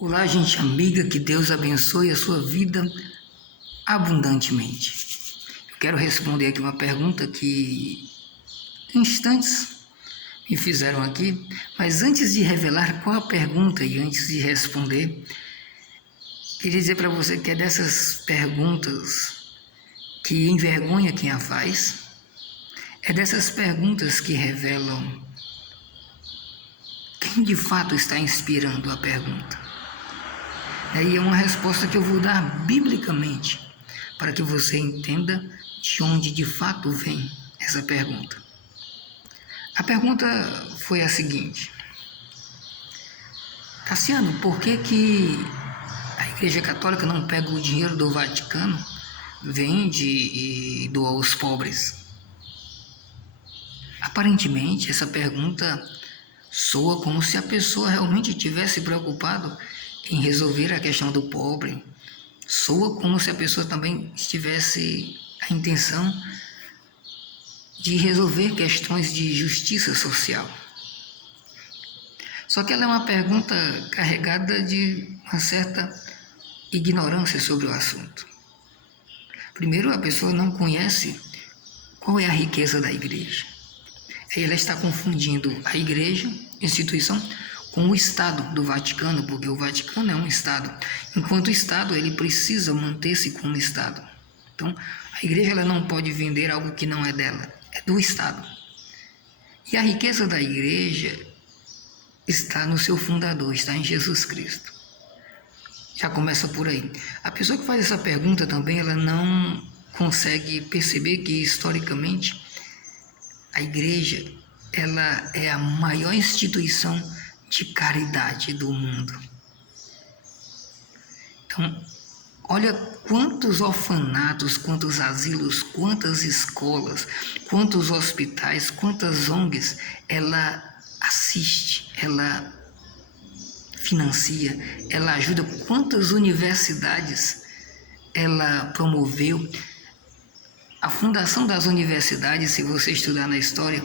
Olá, gente amiga, que Deus abençoe a sua vida abundantemente. Eu quero responder aqui uma pergunta que instantes me fizeram aqui, mas antes de revelar qual a pergunta e antes de responder, queria dizer para você que é dessas perguntas que envergonha quem a faz, é dessas perguntas que revelam quem de fato está inspirando a pergunta. E é uma resposta que eu vou dar biblicamente, para que você entenda de onde de fato vem essa pergunta. A pergunta foi a seguinte: Cassiano, por que a Igreja Católica não pega o dinheiro do Vaticano, vende e doa aos pobres? Aparentemente, essa pergunta soa como se a pessoa realmente tivesse preocupado em resolver a questão do pobre. Soa como se a pessoa também tivesse a intenção de resolver questões de justiça social. Só que ela é uma pergunta carregada de uma certa ignorância sobre o assunto. Primeiro, a pessoa não conhece qual é a riqueza da igreja. Ela está confundindo a igreja, instituição, com o Estado do Vaticano, porque o Vaticano é um Estado. Enquanto Estado, ele precisa manter-se como Estado. Então, a igreja ela não pode vender algo que não é dela, é do Estado. E a riqueza da igreja está no seu fundador, está em Jesus Cristo. Já começa por aí. A pessoa que faz essa pergunta também, ela não consegue perceber que, historicamente, a igreja ela é a maior instituição de caridade do mundo. Então, olha quantos orfanatos, quantos asilos, quantas escolas, quantos hospitais, quantas ONGs ela assiste, ela financia, ela ajuda, quantas universidades ela promoveu. A fundação das universidades, se você estudar na história,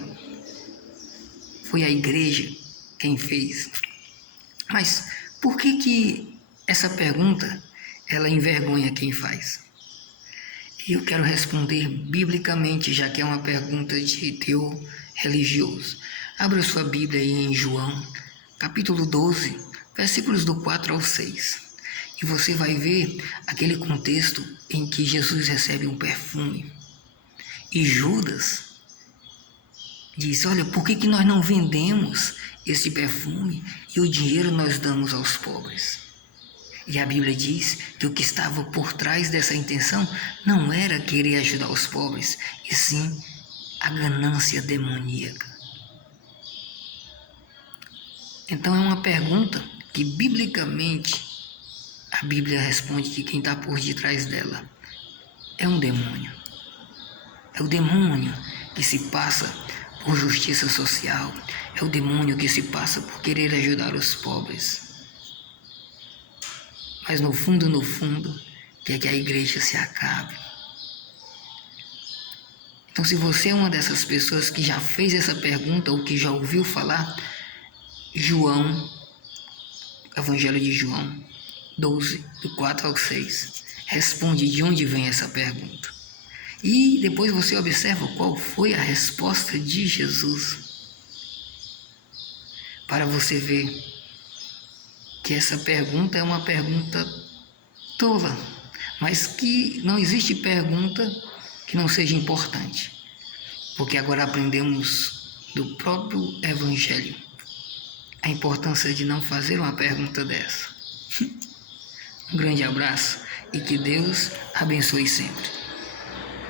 foi a igreja quem fez. Mas por que essa pergunta ela envergonha quem faz? E eu quero responder biblicamente, já que é uma pergunta de teor religioso. Abra sua Bíblia aí em João, capítulo 12, versículos do 4 ao 6. E você vai ver aquele contexto em que Jesus recebe um perfume. E Judas diz: olha, por que nós não vendemos esse perfume e o dinheiro nós damos aos pobres? E a Bíblia diz que o que estava por trás dessa intenção não era querer ajudar os pobres, e sim a ganância demoníaca. Então é uma pergunta que biblicamente a Bíblia responde que quem está por detrás dela é um demônio. É o demônio que se passa por justiça social, é o demônio que se passa por querer ajudar os pobres. Mas no fundo, quer que a igreja se acabe. Então, se você é uma dessas pessoas que já fez essa pergunta ou que já ouviu falar, João, Evangelho de João 12, do 4 ao 6, responde de onde vem essa pergunta. E depois você observa qual foi a resposta de Jesus, para você ver que essa pergunta é uma pergunta tola, mas que não existe pergunta que não seja importante, porque agora aprendemos do próprio Evangelho a importância de não fazer uma pergunta dessa. Um grande abraço e que Deus abençoe sempre.